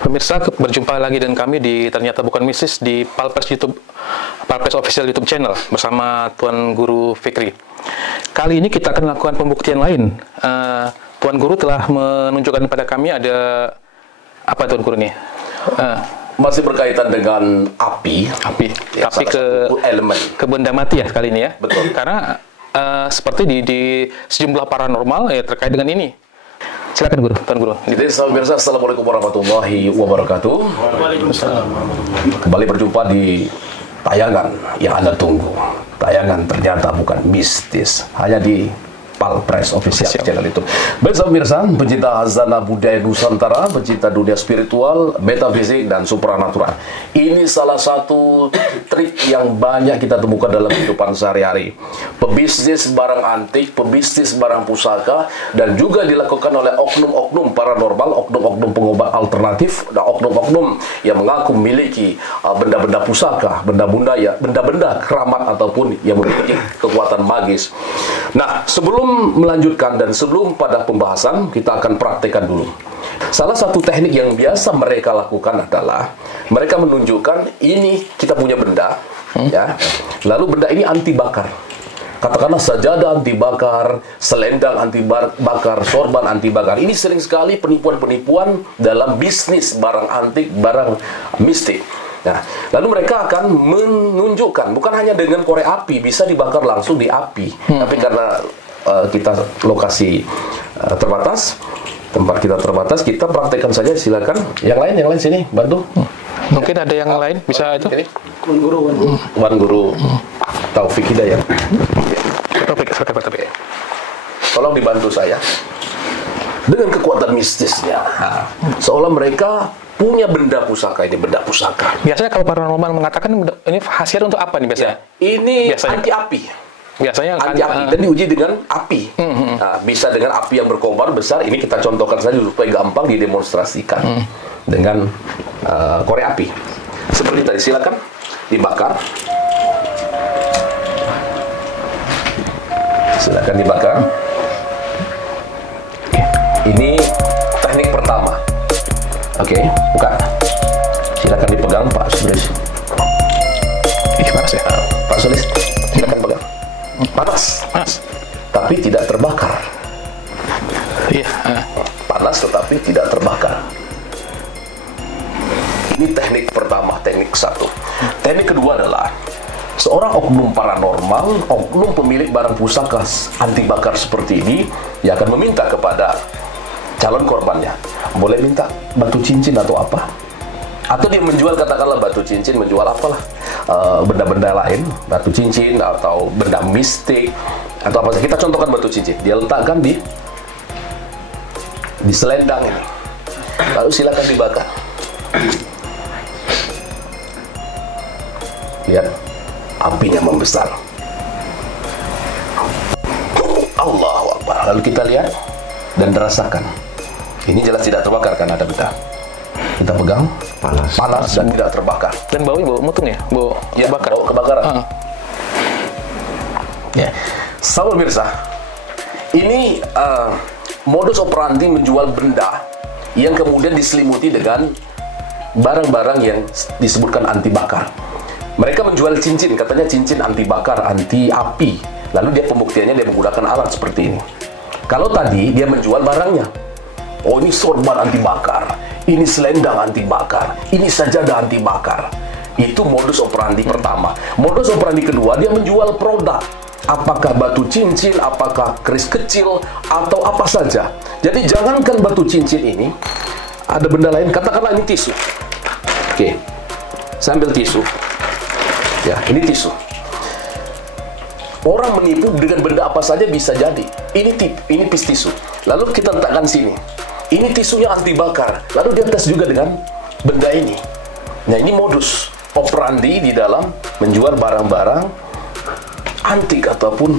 Pemirsa, berjumpa lagi dengan kami di Ternyata Bukan Mistis di Palpres Official YouTube Channel bersama Tuan Guru Fikri. Kali ini kita akan melakukan pembuktian lain. Tuan Guru telah menunjukkan kepada kami ada apa, Tuan Guru nih? Masih berkaitan dengan api. Ya, tapi ke benda mati ya kali ini ya. Betul. Karena seperti di sejumlah paranormal ya terkait dengan ini. Silakan Guru, Tuan Guru. Jadi pemirsa, assalamualaikum warahmatullahi wabarakatuh. Waalaikumsalam. Kembali berjumpa di tayangan yang Anda tunggu. Tayangan Ternyata Bukan Mistis, hanya di Palpres Official Channel itu. Baik pemirsa, pencinta hazana budaya Nusantara, pencinta dunia spiritual, metafisik, dan supranatural. Ini salah satu trik yang banyak kita temukan dalam kehidupan sehari-hari. Pebisnis barang antik, pebisnis barang pusaka, dan juga dilakukan oleh oknum-oknum paranormal, oknum-oknum pengobat alternatif, dan oknum-oknum yang mengaku memiliki benda-benda pusaka, benda-benda keramat, ataupun yang memiliki kekuatan magis. Nah, sebelum melanjutkan dan sebelum pada pembahasan, kita akan praktekkan dulu. Salah satu teknik yang biasa mereka lakukan adalah mereka menunjukkan ini kita punya benda, ya. Lalu benda ini anti bakar. Katakanlah sajadah anti bakar, selendang anti bakar, sorban anti bakar. Ini sering sekali penipuan-penipuan dalam bisnis barang antik, barang mistik. Nah, lalu mereka akan menunjukkan bukan hanya dengan korek api, bisa dibakar langsung di api. Tapi karena kita lokasi terbatas, tempat kita terbatas, kita praktekkan saja. Silakan. Yang lain sini bantu. Mungkin ada yang lain bisa itu. Wan Guru Taufik Hidayat. Taufik. Tolong dibantu saya dengan kekuatan mistisnya. Seolah mereka punya benda pusaka, ini benda pusaka. Biasanya kalau paranormal mengatakan ini khasiat untuk apa nih biasanya? Ya, ini biasanya anti api. Biasanya anti api dan diuji dengan api. Nah, bisa dengan api yang berkobar besar. Ini kita contohkan saja supaya gampang didemonstrasikan dengan korek api. Seperti tadi, silakan dibakar. Silakan dibakar. Ini teknik pertama. Oke, buka. Silakan dipegang, Pak Sulis. Panas ya? Pak Sulis, silakan pegang. Panas, tapi tidak terbakar. Iya. Panas tetapi tidak terbakar. Ini teknik pertama, teknik satu. Teknik kedua adalah seorang oknum paranormal, oknum pemilik barang pusaka anti bakar seperti ini, yang akan meminta kepada calon korbannya, boleh minta batu cincin atau apa, atau dia menjual, katakanlah batu cincin, menjual apalah benda-benda lain, batu cincin atau benda mistik atau apa saja. Kita contohkan batu cincin, dia letakkan di selendang ini, lalu silakan dibakar. Lihat, apinya membesar. Allahu Akbar. Lalu kita lihat dan rasakan. Ini jelas tidak terbakar karena ada benda. Kita pegang, panas dan tidak terbakar. Dan baunya bau mutung ya? Bau bakar. Bau kebakaran. Ya. Sahabat pemirsa, ini modus operandi menjual benda yang kemudian diselimuti dengan barang-barang yang disebutkan anti bakar. Mereka menjual cincin, katanya cincin anti bakar, anti api. Lalu dia pembuktiannya dia menggunakan alat seperti ini. Kalau tadi dia menjual barangnya, oh ini sorban anti bakar, ini selendang anti bakar, ini sajadah anti bakar. Itu modus operandi pertama. Modus operandi kedua, dia menjual produk. Apakah batu cincin, apakah keris kecil, atau apa saja. Jadi jangankan batu cincin ini, ada benda lain, katakanlah ini tisu. Oke, saya ambil tisu. Ya, ini tisu. Orang menipu dengan benda apa saja bisa jadi. Ini pis tisu. Lalu kita letakkan sini. Ini tisunya anti bakar. Lalu dia tes juga dengan benda ini. Nah, ini modus operandi di dalam menjual barang-barang antik ataupun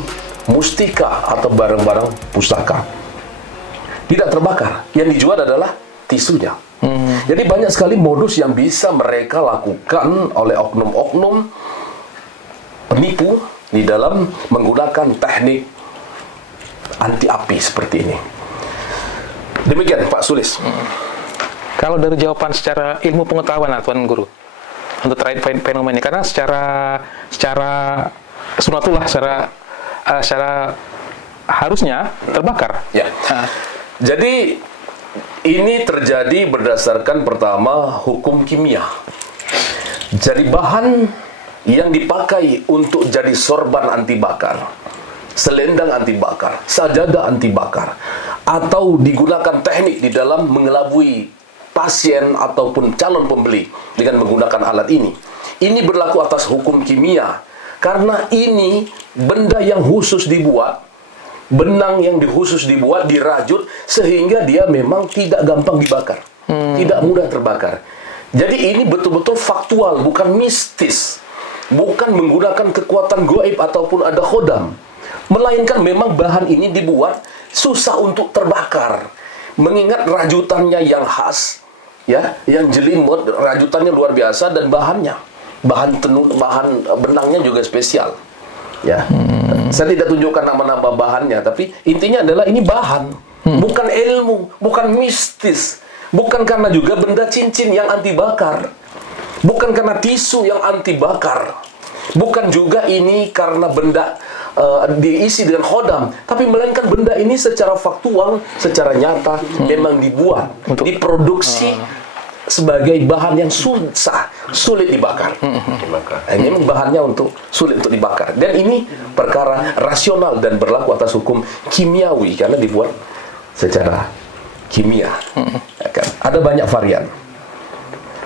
mustika atau barang-barang pusaka. Tidak terbakar. Yang dijual adalah tisunya. Jadi banyak sekali modus yang bisa mereka lakukan oleh oknum-oknum penipu di dalam menggunakan teknik anti api seperti ini. Demikian Pak Sulis. Kalau dari jawaban secara ilmu pengetahuan, Tuan Guru, untuk terkait fenomena ini, karena secara sunatullah, secara harusnya terbakar. Ya. Jadi ini terjadi berdasarkan pertama hukum kimia. Jadi bahan yang dipakai untuk jadi sorban anti bakar, selendang anti bakar, sajadah anti bakar, atau digunakan teknik di dalam mengelabui pasien ataupun calon pembeli dengan menggunakan alat ini. Ini berlaku atas hukum kimia, karena ini benda yang khusus dibuat, benang yang khusus dibuat, dirajut, sehingga dia memang tidak gampang dibakar, tidak mudah terbakar. Jadi ini betul-betul faktual, bukan mistis, bukan menggunakan kekuatan gaib ataupun ada khodam, melainkan memang bahan ini dibuat susah untuk terbakar, mengingat rajutannya yang khas, ya, yang jelimut, rajutannya luar biasa, dan bahan benangnya juga spesial, ya. Saya tidak tunjukkan nama-nama bahannya, tapi intinya adalah ini bahan, bukan ilmu, bukan mistis, bukan karena juga benda cincin yang anti bakar, bukan karena tisu yang anti bakar, bukan juga ini karena benda diisi dengan khodam, tapi melainkan benda ini secara faktual, secara nyata memang dibuat, diproduksi sebagai bahan yang sulit dibakar. Ini memang bahannya sulit untuk dibakar, dan ini perkara rasional dan berlaku atas hukum kimiawi karena dibuat secara kimia. Ya kan? Ada banyak varian.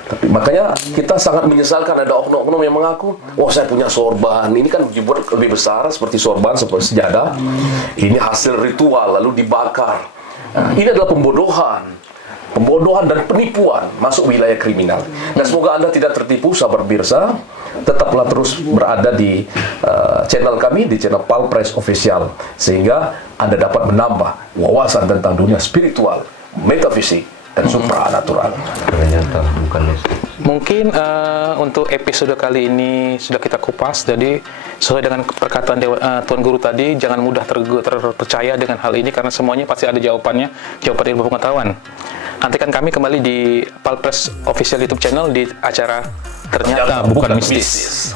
Tapi makanya kita sangat menyesalkan ada oknum-oknum yang mengaku, wah saya punya sorban, ini kan dibuat lebih besar seperti sorban, seperti sejadah, ini hasil ritual lalu dibakar. Nah, ini adalah pembodohan dan penipuan masuk wilayah kriminal. Dan semoga Anda tidak tertipu, sahabat Birsa. Tetaplah terus berada di channel kami, di channel Palpres Official, sehingga Anda dapat menambah wawasan tentang dunia spiritual, metafisik, dan supranatural. Mungkin untuk episode kali ini sudah kita kupas. Jadi sesuai dengan perkataan Tuan Guru tadi, jangan mudah terpercaya dengan hal ini, karena semuanya pasti ada jawabannya, jawaban ilmu pengetahuan. Nantikan kami kembali di Palpres Official YouTube Channel di acara Ternyata Bukan Mistis.